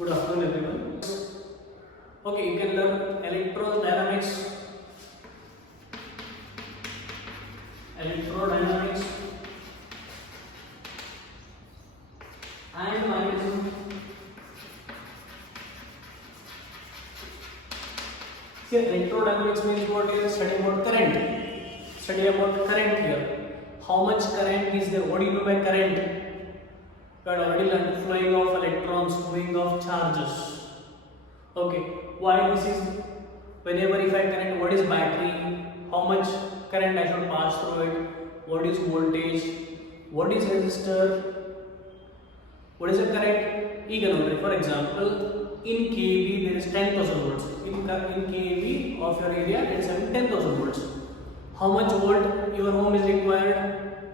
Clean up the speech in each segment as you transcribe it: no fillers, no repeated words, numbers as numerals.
Good afternoon, everyone. Okay, you can learn electrodynamics, electrodynamics, and magnetism. See, electrodynamics means what is studying about current. Study about current here. How much current is there? What do you mean by current? We had already learned flowing of electrons, flowing of charges. Okay, why this is? Whenever if I connect, what is battery? How much current I should pass through it? What is voltage? What is resistor? What is the current? Economic. For example, in kV there is 10,000 volts. In kV of your area it is 10,000 volts. How much volt your home is required?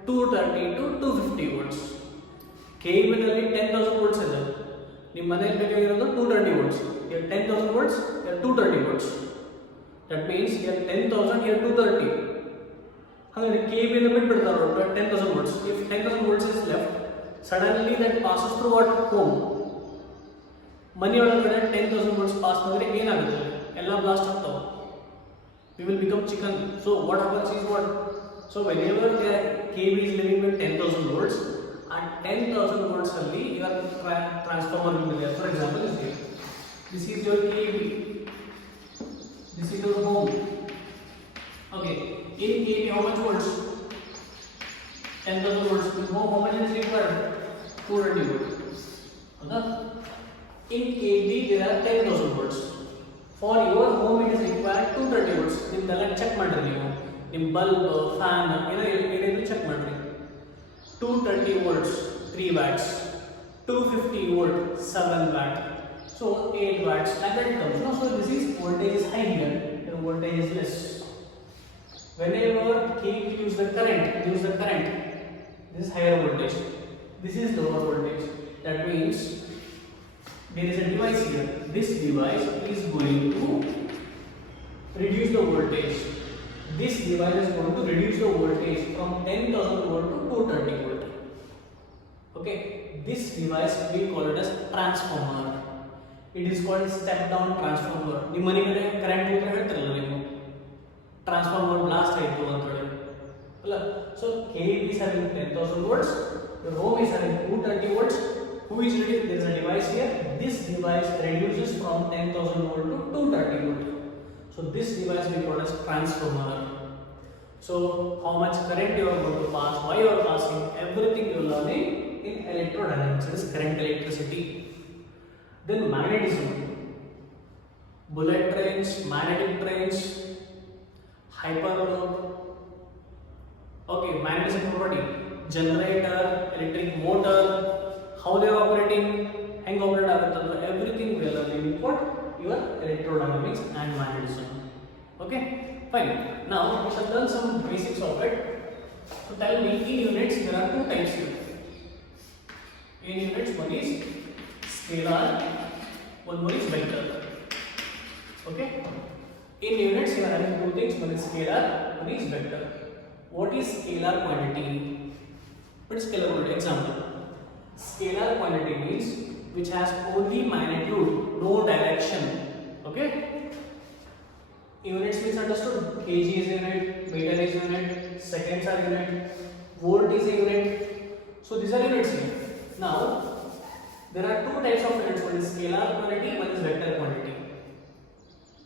230 to 250 volts. kV ನಲ್ಲಿ 10,000 volts ಇದೆ. ನಿಮ್ಮ ಮನೆಯಲ್ಲಿ ಬೇಕಾಗಿರೋದು 230 volts. Here 10,000 volts, here 230 volts. That means here 10,000, here 230. ಹಾಗಾದ್ರೆ kV ನ ಬಿಟ್ಬಿಡ್ತಾರೆ 10,000 volts. If 10,000 volts is left, suddenly that passes through what? Home. ಮನೆ ಒಳಗಡೆ 10,000 volts pass ಮಾಡಿದ್ರೆ ಏನಾಗುತ್ತೆ? ಎಲ್ಲ ಬ್ಲಾಸ್ಟ್ ಆಗ್ತಾವೆ. We will become chicken. So what happens is what? So whenever the kV is living with 10,000 volts, at 10,000 volts only your transformer will be there. For example, this is your kV, this is your home. Okay, in kV how much volts? 10,000 volts. In home how much is required? 230 volts. Okay? In kV there are 10,000 volts. For your home it is required 230 volts. ನಿಮ್ದೆಲ್ಲ check ಮಾಡ್ರಿ ನೀವು. ನಿಮ್ಮ bulb, fan ಏನೇನು check ಮಾಡ್ರಿ. 230 volts 3 watts, 250 volt 7 watt, so 8 watts like that comes. No, so this is voltage is high here, the voltage is less. Whenever kV gives the current, this is higher voltage, this is lower voltage. That means there is a device here. This device is going to reduce the voltage. This device is going to reduce the voltage from 10,000 volt to 230 volt. Okay, this device we call it as transformer. It is called step down transformer. ನಿಮ್ಮ ಮನೆಗೆ current ಹೋದ್ರೆ ಹೇಳ್ತಿರಲ್ಲ ನೀವು, transformer blast ಆಯಿತು ಅಂತ ಹೇಳಿ ಅಲ್ಲ. So kV is having 10,000 volts, your home is having 230 volts. Who is reducing? There is a device here. This device reduces from 10,000 volt to 230 volt. So this device we call as transformer. So how much current you are going to pass, why you are passing, everything you are learning in electrodynamics. It is current, electricity. Then magnetism. Bullet trains, magnetic trains, hyperloop. Okay, magnetism property. Generator, electric motor, how they are operating, hang operate aguttadro, everything we are learning in what? Your electrodynamics and magnetism. Okay, fine. Now we shall learn some basics of it. So tell me, in units there are two types here. In units, one is scalar, one more is vector. Okay, in units you are having two things, one is scalar, one is vector. What is scalar quantity? What is scalar quantity? Example, scalar quantity means which has only magnitude, no direction. Okay, units means understood. Kg is unit, meter is unit, seconds are unit, volt is a unit. So these are units here. Now there are two types of units, one is scalar quantity, one is vector quantity.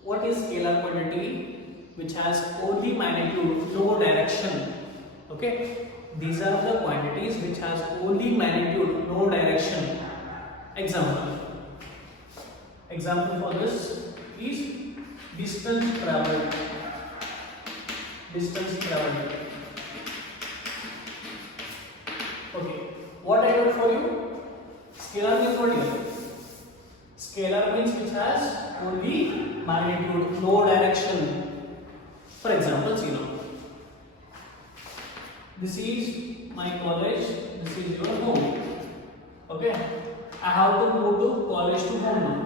What is scalar quantity? Which has only magnitude, no direction. Okay, these are the quantities which has only magnitude, no direction. Example for this is distance traveled. Okay, what I got for you? Scalar means what is it? Scalar means which has only magnitude, no direction. For example, you know, this is my college, this is your home. Okay, I have to go to college to home now.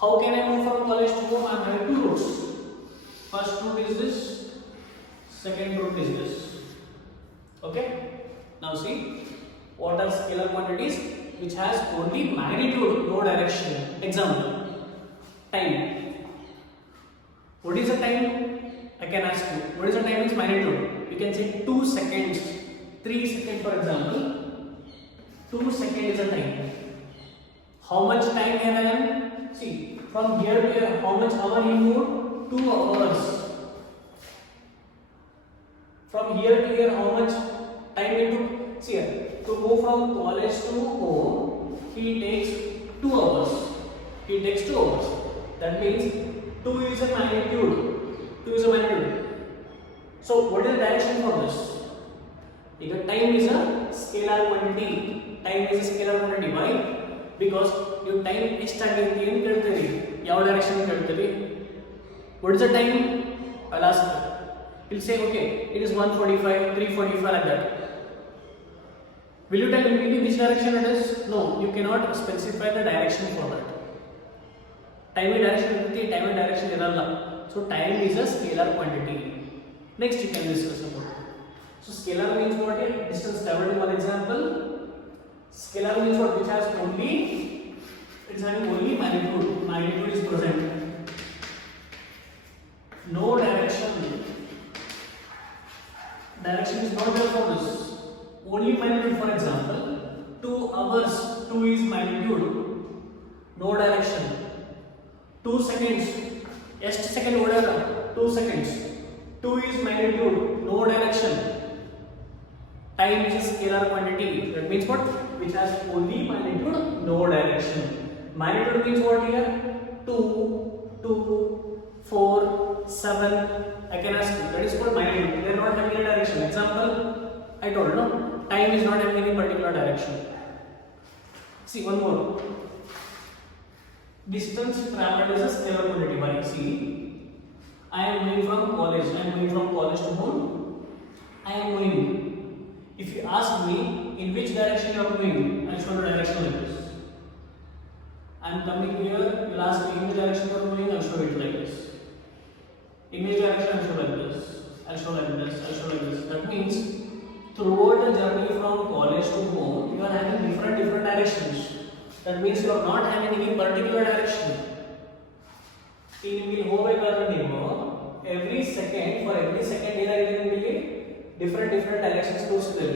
How can I move from college to home? I am having two routes. First route is this, second route is this. Okay, now see, what are scalar quantities? Which has only magnitude, no direction. direction. Example, time. What is the time? I can ask you. What is the time? Is magnitude. You can say 2 seconds, 3 seconds for example. 2 seconds is the time. How much time can I am? See, from here to here, how much hour he moved? 2 hours. From here to here, how much time it took? See here, to move from college to home, he takes 2 hours. He takes 2 hours. That means 2 is a magnitude. 2 is a magnitude. So what is the direction for this? Because time is a scalar quantity. Time is a scalar quantity. Why? Because your time ಎಷ್ಟಾಗೈತಿ ಅಂತ ಹೇಳ್ತೀರಿ, ಯಾವ direction ಹೇಳ್ತೀರಿ. What is the time? I'll ask you. He'll say, okay, it is 1:45, 3:45 like that. Will you tell me which direction it is? No, you cannot specify the direction for that. Time and direction irati, time and direction iralla. So time is a scalar quantity. Next you can discuss about it. So scalar means what? Distance traveled. One example. Scalar means what? Which has only, it's having only magnitude. Magnitude is present. No direction. Direction is not there for this. Only magnitude. For example, 2 hours. 2 is magnitude. No direction. 2 seconds. ಎಷ್ಟು second ಓಡಲ್ಲ? 2 seconds. 2 is magnitude. No direction. Time is a scalar quantity. That means what? Which has only magnitude, no direction. Magnitude means what here? 2, 2, 4, 7. I can ask you. That is called magnitude. They are not having any direction. Example, I told no. Time is not having any particular direction. See one more. Distance traveled is a scalar quantity. Why? See, I am going from college. I am going from college to home. I am going. If you ask me in which direction you are going, I will show the direction like this. I am coming here. You will ask me in which direction you are going. I will show it like this. In which direction I will show like this. I will show like this. I will show like this. That means throughout the journey from college to home, you are having different directions. That means you are not having any particular direction. In will ಹೋಗಬೇಕಾದ್ರೆ ನೀವು every second for every second ಏನಾಗಿದೆ ನಿಮಗೆ different directions ತೋರಿಸ್ತಿದೆ.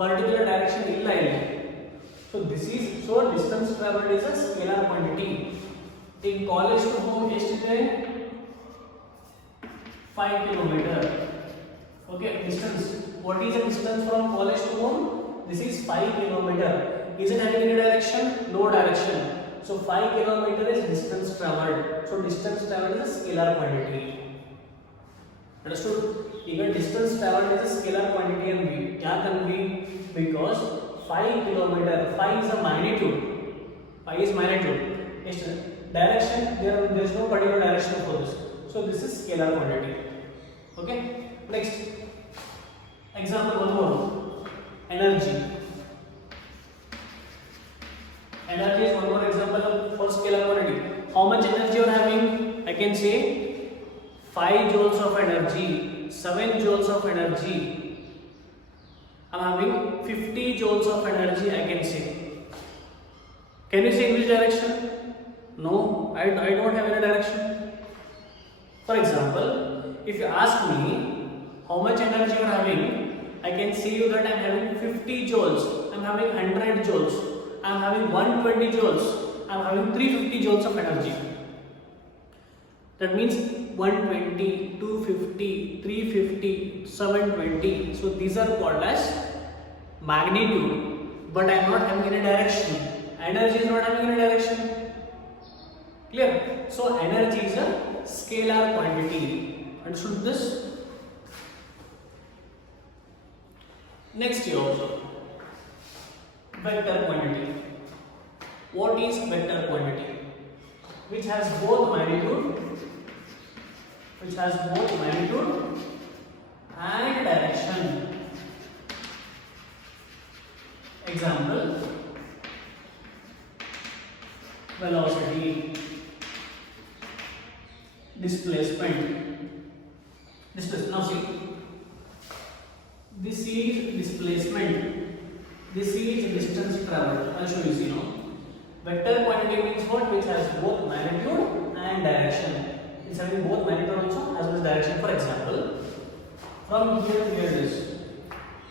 Particular direction ಇಲ್ಲ ಇಲ್ಲಿ. So this is so distance traveled is a scalar quantity. In college to home ಎಷ್ಟಿದೆ? 5 km. Okay, distance. What is the distance from college to home? This is 5 km. Is it having any direction? No direction. So 5 km is distance traveled. So distance traveled is a scalar quantity. Understood? Even distance traveled is a scalar quantity and v. Because 5 km, 5 is a magnitude. 5 is magnitude. Direction, there is no particular direction for this. So this is scalar quantity. Okay? Next. Example one more. Energy. Energy is one more example of for scalar quantity. How much energy you are having? I can say 5 joules of energy, 7 joules of energy. I am having 50 joules of energy. I can say. Can you say in which direction? No, I don't have any direction. For example, if you ask me how much energy you are having, I can say you that I am having 50 joules. I am having 100 joules. I am having 120 joules. I am having 350 joules of energy. That means 120, 250, 350, 720. So these are called as magnitude. But I am not having any direction. Energy is not having any direction. Clear? So energy is a scalar quantity. Understood this? Next you observe. Vector quantity. What is vector quantity? Which has both magnitude and direction. Example, velocity, displacement. Now see, this is displacement. This is distance traveled. I'll show you. See now. Vector quantity means what? Which has both magnitude and direction. It's having both magnitude also as well as direction. For example, from here to here it is.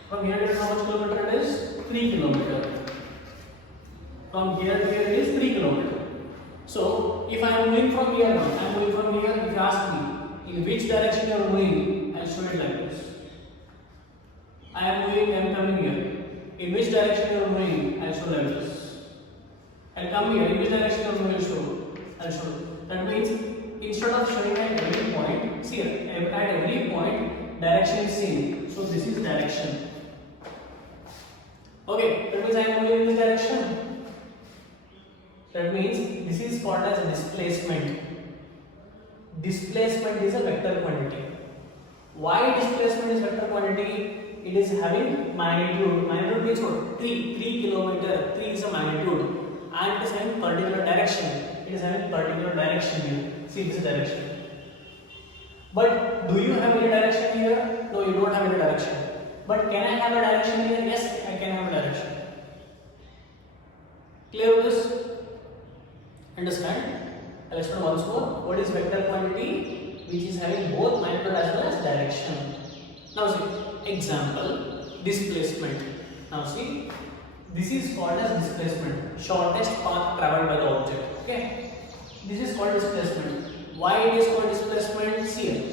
From here to how much kilometer it is? 3 kilometer. From here to here it is 3 kilometer. So if I am moving from here now, I am moving from here. If you ask me in which direction you are moving, I will show it like this. I am moving. I am coming here. In which direction you are moving, I will show like this. I will come here. In which direction you are moving, I will show. That means instead of showing at every point, see here, at every point direction is same. So this is direction. Okay, that means I am moving in this direction. That means this is called as displacement. Displacement is a vector quantity. Why displacement is vector quantity? It is having magnitude. Magnitude means what? 3 kilometer. 3 is a magnitude. And it is having particular direction. It is having particular direction here. See this direction. But do you have any direction here? No, you don't have any direction. But can I have a direction here? Yes, I can have a direction. Clear with this? Understand? I'll explain once more. What is vector quantity? Which is having both magnitude as well as direction. Now see, example, displacement. Now see, this is called as displacement. Shortest path traveled by the object. Okay? This is called displacement. Why it is called displacement? See here.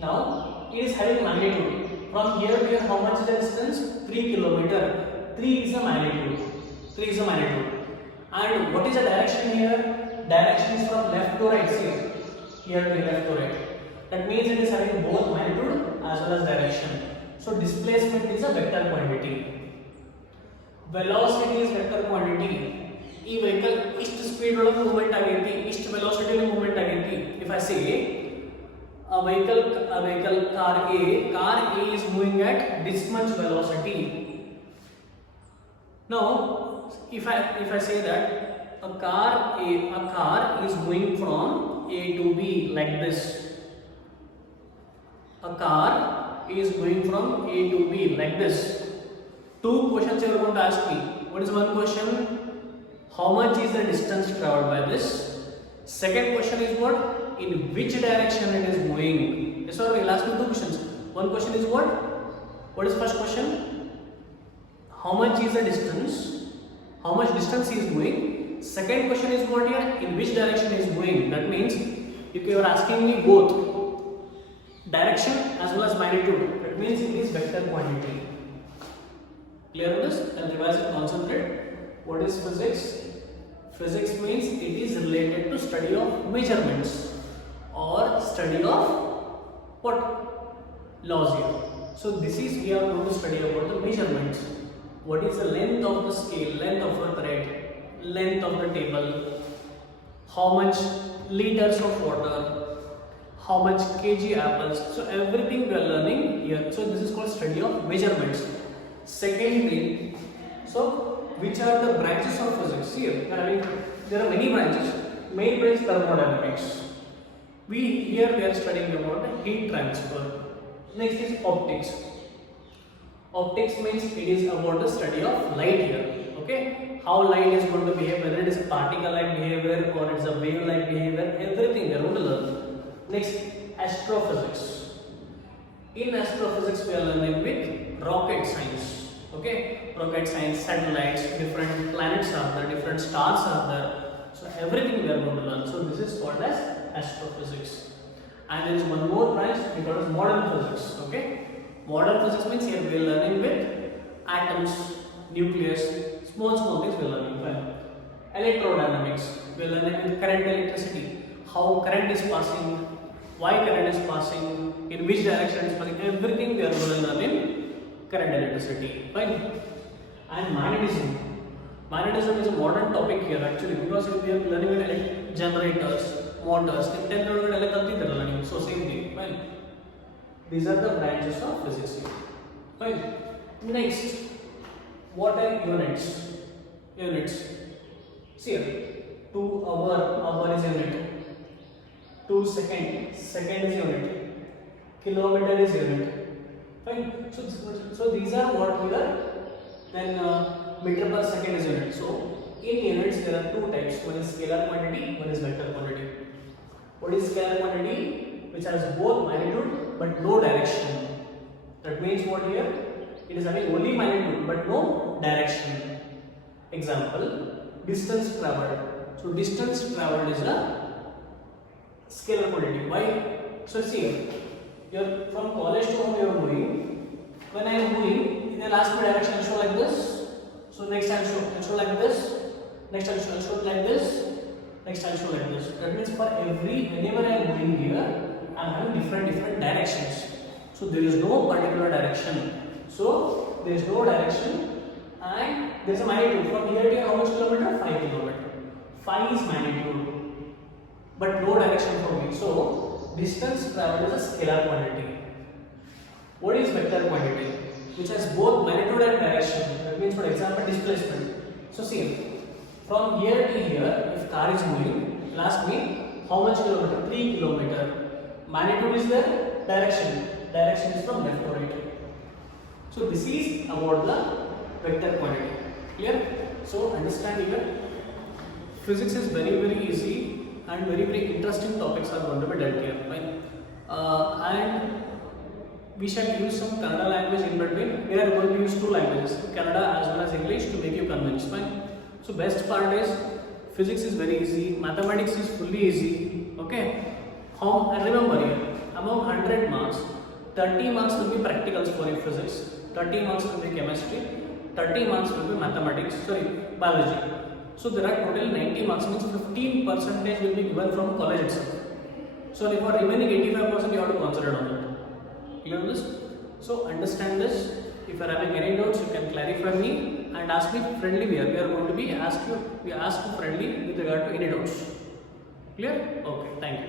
Now, it is having magnitude. From here to here, how much is the distance? 3 kilometer. 3 is the magnitude. 3 is the magnitude. And what is the direction here? Direction is from left to right. See here to left to right. That means it is having both magnitude as well as direction. So displacement is a vector quantity. Velocity is vector quantity. ಈ vehicle ಇಷ್ಟು speed ಒಳಗೆ movement ಆಗೈತಿ, ಇಷ್ಟು velocity movement ಆಗೈತಿ. If I say a vehicle car A is moving at this much velocity. Now if I say that a car is going from A to B like this. A car is going from A to B like this. Two questions you are going to ask me. What is one question? How much is the distance traveled by this? Second question is what? In which direction it is moving? Yes or no? You'll ask me two questions. One question is what? What is first question? How much is the distance? How much distance he is moving? Second question is what here? In which direction he is moving? That means if you are asking me both direction as well as magnitude, that means it is vector quantity. Clear with this? I'll revise it, concentrate. What is physics? Physics means it is related to study of measurements or study of what? Laws here. So this is we are going to study about the measurements. What is the length of the scale, length of the thread, length of the table, how much liters of water, how much kg apples. So everything we are learning here. So this is called study of measurements. Secondly, so which are the branches of physics? Here there are many branches. Main branch is thermodynamics. We are studying about the heat transfer. Next is optics. Optics means it is about the study of light here. Okay, how light is going to behave, whether it is particle-like behavior or it's a wave-like behavior. Everything we are going to learn. Next, astrophysics. In astrophysics, we are learning with rocket science. Okay, rocket science, satellites, different planets are there, different stars are there. So everything we are going to learn. So this is called as astrophysics. And there is one more branch we call as modern physics. Okay, modern physics means here we are learning with atoms, nucleus, small things we are learning. Well, electrodynamics, we are learning with current, electricity, how current is passing, why current is passing, in which direction it is passing. Everything we are going to learn in current, electricity. Fine. And magnetism. Magnetism is a modern topic here actually, because we are learning with generators, motors, learning. So same thing. Fine. These are the branches of physics here. Fine. Next, what are units? Units. See here, 2 hour is unit. 2 second is unit. Kilometer is unit. Fine. So these are what we are. Then meter per second is unit. So In units there are two types. One is scalar quantity, one is vector quantity. What is scalar quantity? Which has both magnitude but no direction. That means what here? It is having only magnitude but no direction. Example, distance traveled. So distance traveled is a scalar quantity. Why? So see, you're from college to home you are moving. When I am moving, they'll ask me direction, I'll show like this. So next I'll show like this. Next I'll show like this. Next I'll show like this. That means for whenever I am moving here, I am having different directions. So there is no particular direction. So there is no direction and there is a magnitude. From here to here, how much kilometer? 5 kilometer. 5 is magnitude, but no direction for me. So distance traveled is a scalar quantity. What is vector quantity? Which has both magnitude and direction. That means, for example, displacement. So see, from here to here, if car is moving, it'll ask me how much kilometer? 3 kilometer. Magnitude is there, direction is from left to right. So this is about the vector quantity. Clear? So understand here, physics is very easy and very interesting topics are going to be dealt here. Fine. And we shall use some Kannada language in between. We are going to use two languages, Kannada as well as English, to make you convinced. Fine. So best part is physics is very easy, mathematics is fully easy. Okay. And remember here, among 100 marks, 30 marks will be practicals for your physics, 30 marks will be chemistry, 30 marks will be biology. So there are total 90 marks, means 15% will be given from college itself. So for remaining 85% you have to consider on it. Clear on this? So understand this. If you are having any doubts, you can clarify me and ask me friendly. We are going to be ask you friendly with regard to any doubts. Clear? Okay, thank you.